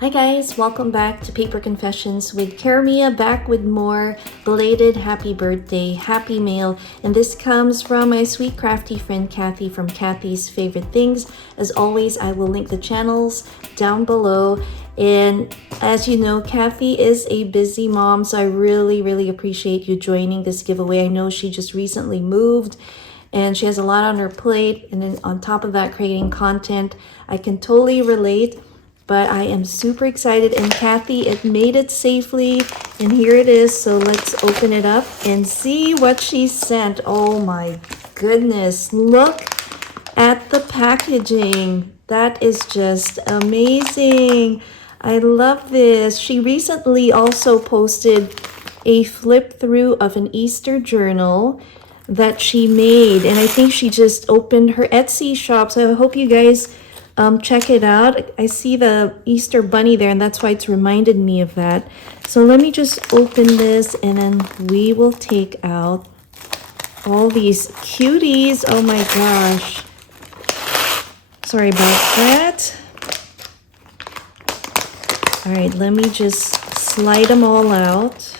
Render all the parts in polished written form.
Hi guys, welcome back to Paper Confessions with Karamia, back with more belated happy birthday, happy mail. And this comes from my sweet crafty friend Kathy from Kathy's Favorite Things. As always, I will link the channels down below. And as you know, Kathy is a busy mom, so I really appreciate you joining this giveaway. I know she just recently moved and she has a lot on her plate, and then on top of that, creating content. I can totally relate. But I am super excited, and Kathy, it made it safely, and here it is. So let's open it up and see what she sent. Oh my goodness, look at the packaging. That is just amazing. I love this. She recently also posted a flip through of an Easter journal that she made, and I think she just opened her Etsy shop. So I hope you guys check it out. I see the Easter bunny there, and that's why it's reminded me of that. So let me just open this, and then we will take out all these cuties. Oh my gosh. Sorry about that. All right, let me just slide them all out.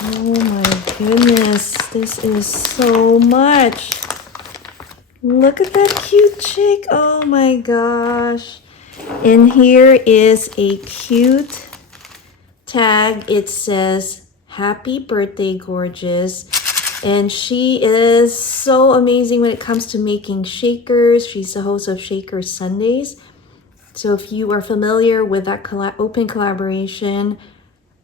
Oh my goodness, this is so much. Look at that cute chick. Oh my gosh. And here is a cute tag. It says, "Happy birthday, gorgeous." And she is so amazing when it comes to making shakers. She's the host of Shaker Sundays. So if you are familiar with that open collaboration,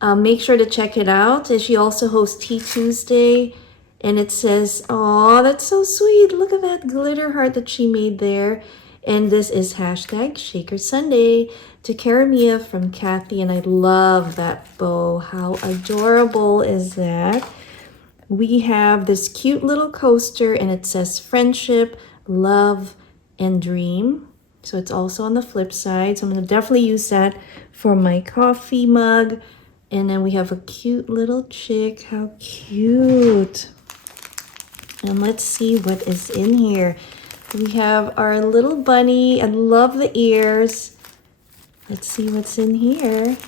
make sure to check it out. And she also hosts Tea Tuesday. And it says, oh, that's so sweet. Look at that glitter heart that she made there. And this is hashtag Shaker Sunday to Karamia from Kathy. And I love that bow. How adorable is that? We have this cute little coaster, and it says friendship, love, and dream. So it's also on the flip side. So I'm going to definitely use that for my coffee mug. And then we have a cute little chick. How cute. And let's see what is in here. We have our little bunny. I love the ears. Let's see what's in here.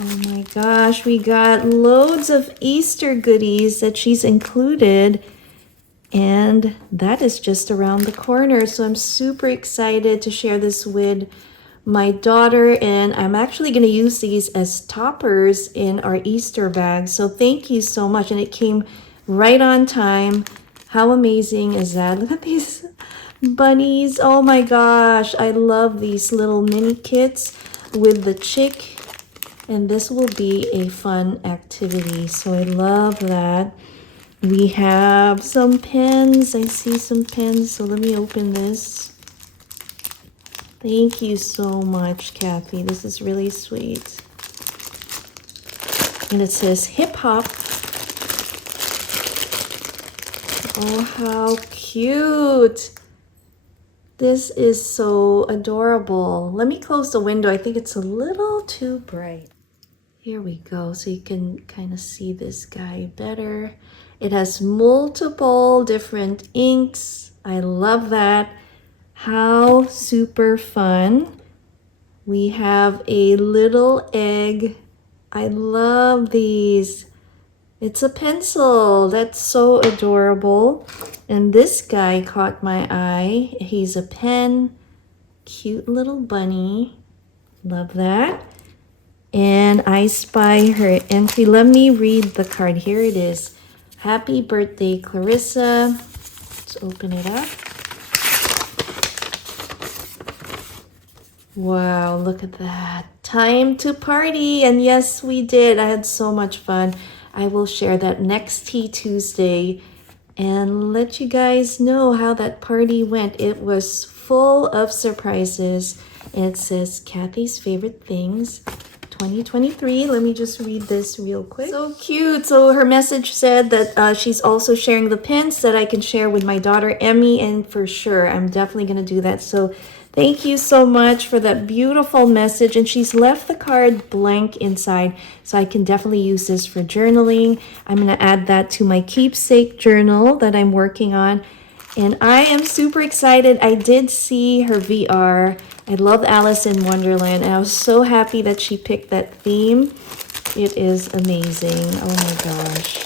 Oh my gosh, we got loads of Easter goodies that she's included. And that is just around the corner. So I'm super excited to share this with my daughter. And I'm actually going to use these as toppers in our Easter bag. So thank you so much. And it came right on time. How amazing is that? Look at these bunnies. Oh my gosh. I love these little mini kits with the chick. And this will be a fun activity. So I love that. We have some pens. I see some pens. So let me open this. Thank you so much, Kathy. This is really sweet. And it says hip hop. Oh, how cute. This is so adorable. Let me close the window. I think it's a little too bright. Here we go. So you can kind of see this guy better. It has multiple different inks. I love that. How super fun. We have a little egg. I love these. It's a pencil. That's so adorable. And this guy caught my eye. He's a pen. Cute little bunny. Love that. And I spy her entry. Let me read the card. Here it is. Happy birthday, Clarissa. Let's open it up. Wow, look at that. Time to party. And yes, we did. I had so much fun. I will share that next Tea Tuesday and let you guys know how that party went. It was full of surprises. And it says Kathy's Favorite Things 2023. Let me just read this real quick. So cute. So her message said that she's also sharing the pins that I can share with my daughter Emmy, and for sure I'm definitely going to do that. So thank you so much for that beautiful message. And she's left the card blank inside, so I can definitely use this for journaling. I'm going to add that to my keepsake journal that I'm working on. And I am super excited. I did see her VR. I love Alice in Wonderland. And I was so happy that she picked that theme. It is amazing. Oh my gosh.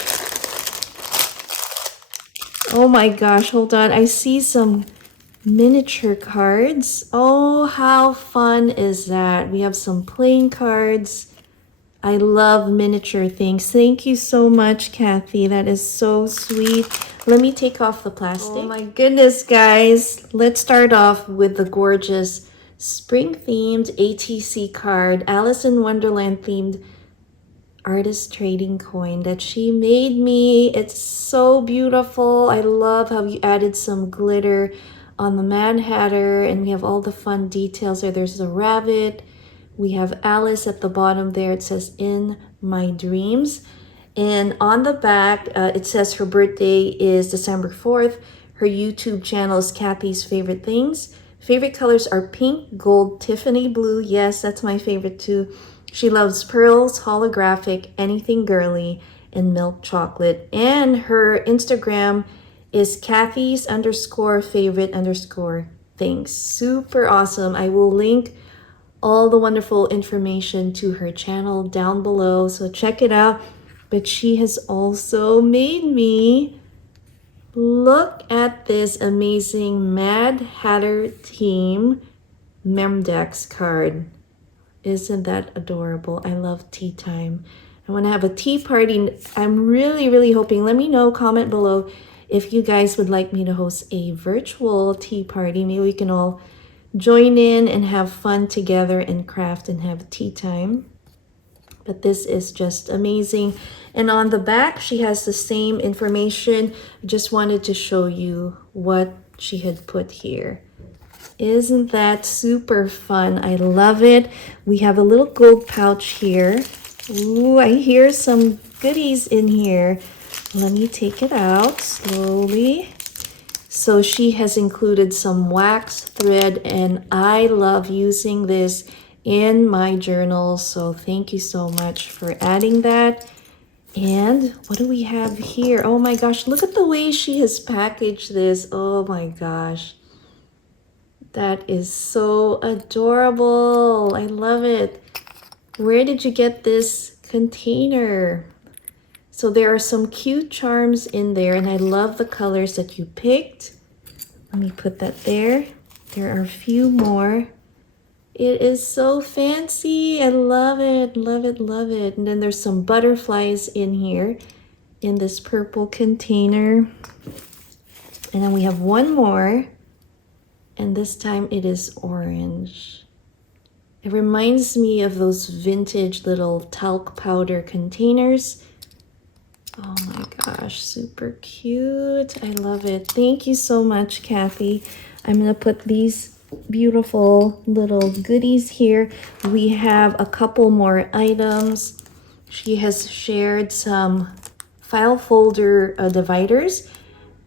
Oh my gosh, hold on. I see some miniature cards. Oh, how fun is that? We have some playing cards. I love miniature things. Thank you so much, Kathy. That is so sweet. Let me take off the plastic. Oh my goodness, guys. Let's start off with the gorgeous spring-themed ATC card, Alice in Wonderland themed artist trading coin that she made me. It's so beautiful. I love how you added some glitter on the Mad Hatter, and we have all the fun details there. There's a rabbit. We have Alice at the bottom there. It says, "In my dreams." And on the back, it says her birthday is December 4th. Her YouTube channel is Kathy's Favorite Things. Favorite colors are pink, gold, Tiffany blue. Yes, that's my favorite too. She loves pearls, holographic, anything girly, and milk chocolate. And her Instagram is Kathy's _favorite_ things. Super awesome. I will link all the wonderful information to her channel down below, so check it out. But she has also made me, look at this amazing Mad Hatter team Memdex card. Isn't that adorable? I love tea time. I want to have a tea party. I'm really hoping, let me know, comment below if you guys would like me to host a virtual tea party. Maybe we can all join in and have fun together and craft and have tea time. But this is just amazing. And on the back, she has the same information. I just wanted to show you what she had put here. Isn't that super fun? I love it. We have a little gold pouch here. Ooh, I hear some goodies in here. Let me take it out slowly. So she has included some wax thread, and I love using this in my journal. So thank you so much for adding that. And what do we have here? Oh my gosh, look at the way she has packaged this. Oh my gosh. That is so adorable. I love it. Where did you get this container? So there are some cute charms in there, and I love the colors that you picked. Let me put that there. There are a few more. It is so fancy. I love it, love it, love it. And then there's some butterflies in here in this purple container. And then we have one more, and this time it is orange. It reminds me of those vintage little talc powder containers. Oh my gosh, super cute. I love it. Thank you so much, Kathy. I'm gonna put these beautiful little goodies here. We have a couple more items. She has shared some file folder dividers,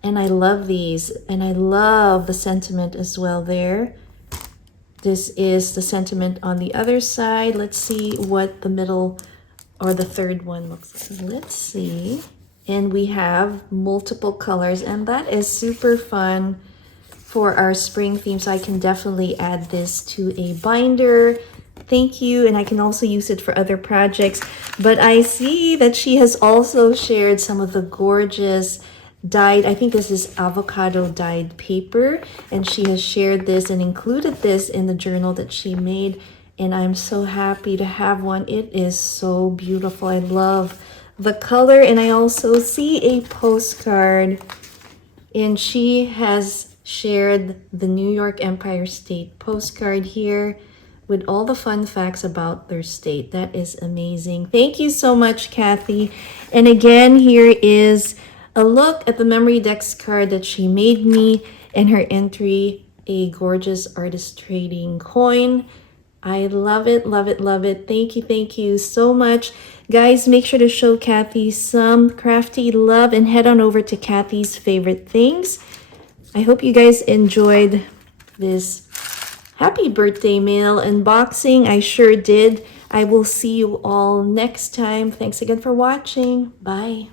and I love these, and I love the sentiment as well there. This is the sentiment on the other side. Let's see what the middle or the third one looks like. Let's see. And we have multiple colors, and that is super fun for our spring theme. So I can definitely add this to a binder. Thank you. And I can also use it for other projects. But I see that she has also shared some of the gorgeous dyed, I think this is avocado dyed paper, and she has shared this and included this in the journal that she made, and I'm so happy to have one. It is so beautiful. I love the color. And I also see a postcard, and she has shared the New York Empire State postcard here with all the fun facts about their state. That is amazing. Thank you so much, Kathy. And again, here is a look at the memory dex card that she made me, and her entry, a gorgeous artist trading coin. I love it, love it, love it. Thank you so much. Guys, make sure to show Kathy some crafty love and head on over to Kathy's Favorite Things. I hope you guys enjoyed this happy birthday mail unboxing. I sure did. I will see you all next time. Thanks again for watching. Bye.